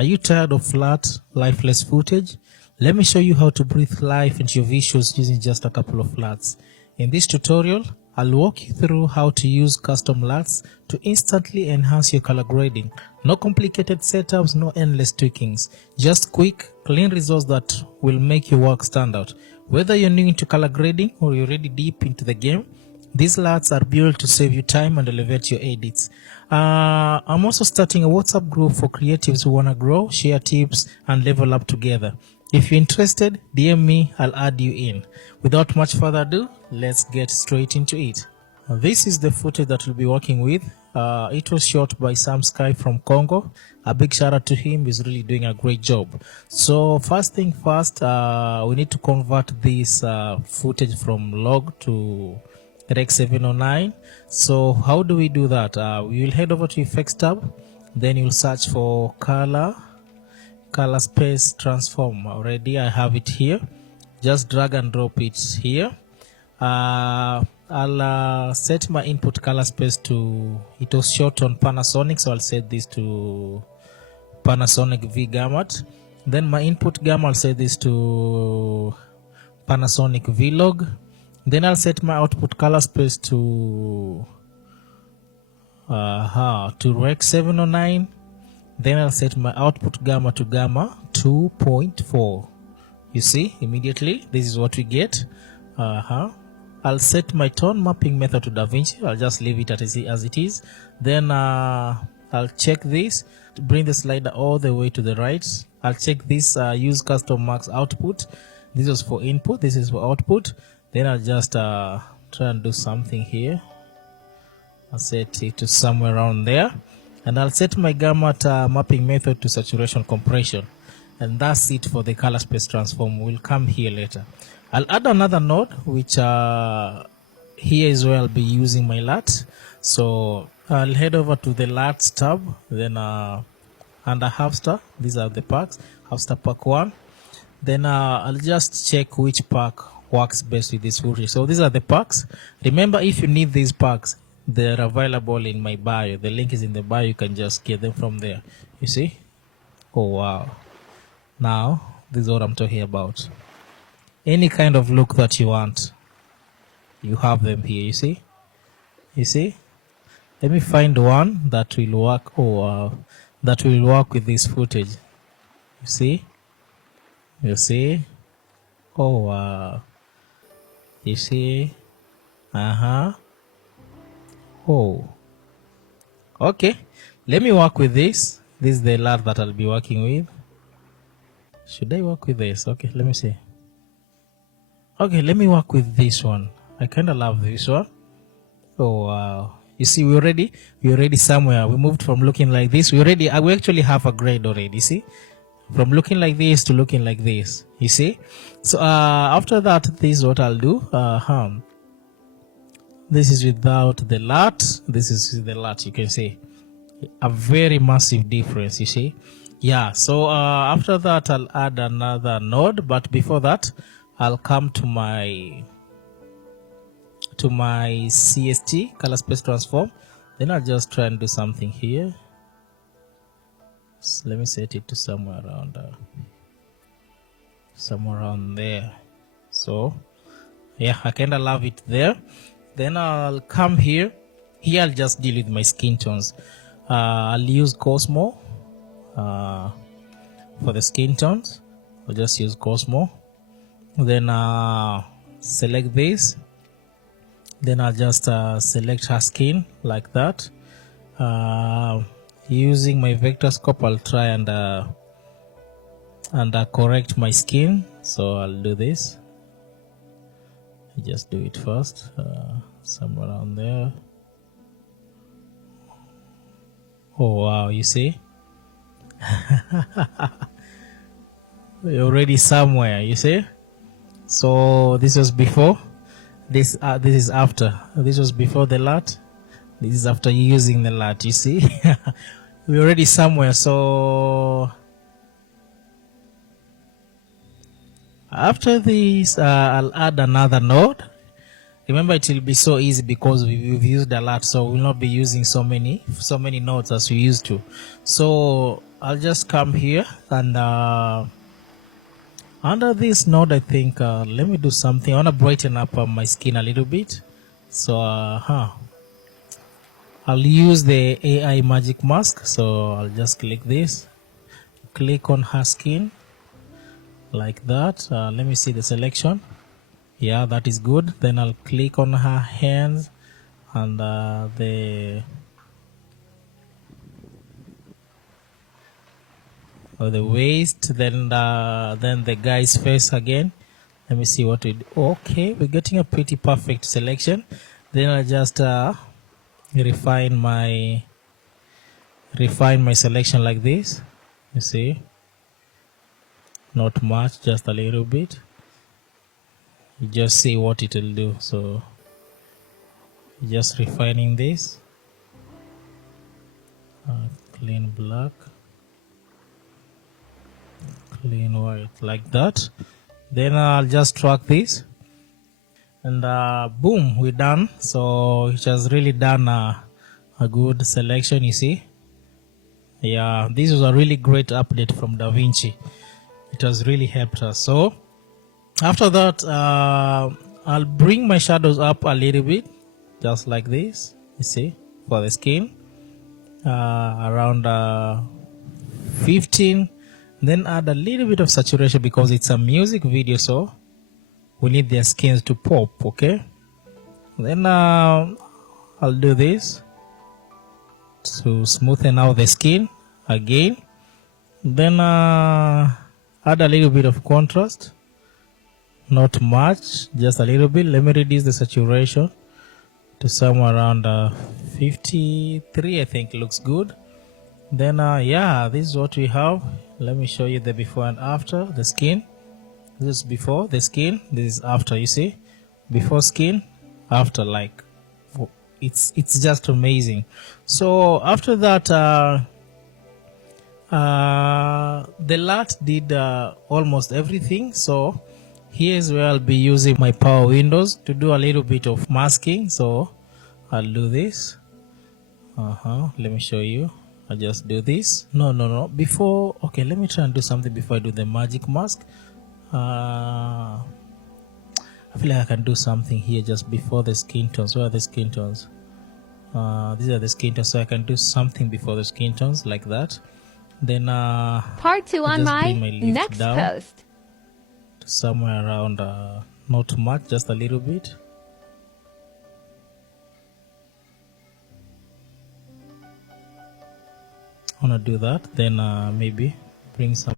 Are you tired of flat, lifeless footage? Let me show you how to breathe life into your visuals using just a couple of LUTs. In this tutorial, I'll walk you through how to use custom LUTs to instantly enhance your color grading. No complicated setups, no endless tweakings. Just quick, clean results that will make your work stand out. Whether you're new into color grading or you're already deep into the game, these LUTs are built to save you time and elevate your edits. I'm also starting a WhatsApp group for creatives who want to grow, share tips, and level up together. If you're interested, DM me, I'll add you in. Without much further ado, let's get straight into it. This is the footage that we'll be working with. It was shot by Sam Sky from Congo. A big shout out to him. He's really doing a great job. So first thing first, we need to convert this footage from log to Rec 709. So how do we do that? We will head over to effects tab, then you'll search for color space transform. Already I have it here. Just drag and drop it here. I'll set my input color space to, it was shot on Panasonic, so I'll set this to Panasonic V Gamut. Then my input gamma, I'll set this to Panasonic Vlog. Then I'll set my output color space to Rec 709. Then I'll set my output gamma to gamma 2.4. You see, immediately this is what we get. I'll set my tone mapping method to DaVinci. I'll just leave it as it is. Then I'll check this to bring the slider all the way to the right. I'll check this use custom max output. This was for input, this is for output. Then I'll just try and do something here. I'll set it to somewhere around there. And I'll set my gamut mapping method to saturation compression. And that's it for the color space transform. We'll come here later. I'll add another node, which here is where I'll be using my LUT. So I'll head over to the LUTs tab, then under Halfstar, these are the packs, Halfstar pack 1. Then I'll just check which pack works best with this footage. So these are the packs. Remember, if you need these packs, they're available in my bio. The link is in the bio. You can just get them from there. You see? Oh wow. Now this is what I'm talking about. Any kind of look that you want, you have them here. You see? You see? Let me find one that will work. Oh wow. That will work with this footage. You see? You see? Oh wow. You see? Oh. Okay. Let me work with this. This is the LUT that I'll be working with. Should I work with this? Okay, let me see. Okay, let me work with this one. I kind of love this one. Oh wow. You see, we already somewhere. We moved from looking like this. We actually have a grade already. See? From looking like this to looking like this. You see? So after that, this is what I'll do. This is without the LUT. This is with the LUT. You can see a very massive difference. You see? Yeah. So after that, I'll add another node. But before that, I'll come to my CST color space transform. Then I'll just try and do something here. So let me set it to somewhere around there. So yeah, I kind of love it there. Then I'll come here. Here I'll just deal with my skin tones. I'll use Cosmo for the skin tones. I'll just use Cosmo. Then select this. Then I'll just select her skin like that. Using my vector scope, I'll try and correct my skin. So I'll do this. Just do it first, somewhere around there. Oh wow, you see? We're already somewhere, you see? So this was before. This is after. This was before the LUT. This is after using the LUT, you see? We're already somewhere. So after this, I'll add another node. Remember, it will be so easy because we've used a lot, so we'll not be using so many nodes as we used to. So I'll just come here and under this node, I think let me do something. I want to brighten up my skin a little bit. So I'll use the AI magic mask. So I'll just click this, click on her skin like that. Let me see the selection. Yeah, that is good. Then I'll click on her hands and the waist, then the guy's face again. Let me see what we do. Okay, we're getting a pretty perfect selection. Then I just refine my selection like this. You see, not much, just a little bit. You just see what it will do. So just refining this, clean black, clean white, like that. Then I'll just track this and boom, we're done. So it has really done a good selection, you see. Yeah, this was a really great update from DaVinci. It has really helped us. So after that, I'll bring my shadows up a little bit, just like this, you see, for the skin, around 15. Then add a little bit of saturation because it's a music video, so we need their skins to pop. Okay, then I'll do this to smoothen out the skin again. Then add a little bit of contrast, not much, just a little bit. Let me reduce the saturation to somewhere around 53. I think looks good. Then yeah, this is what we have. Let me show you the before and after. The skin, this is before the skin, this is after. You see, before skin, after, like it's just amazing. So after that, the LUT did almost everything. So here's where I'll be using my power windows to do a little bit of masking. So I'll do this. Let me show you. I just do this. No, before. Okay, let me try and do something before I do the magic mask. I feel like I can do something here just before the skin tones. Where are the skin tones? These are the skin tones, so I can do something before the skin tones like that. Then part 2 on my next post to somewhere around not much, just a little bit. I want to do that. Then maybe bring some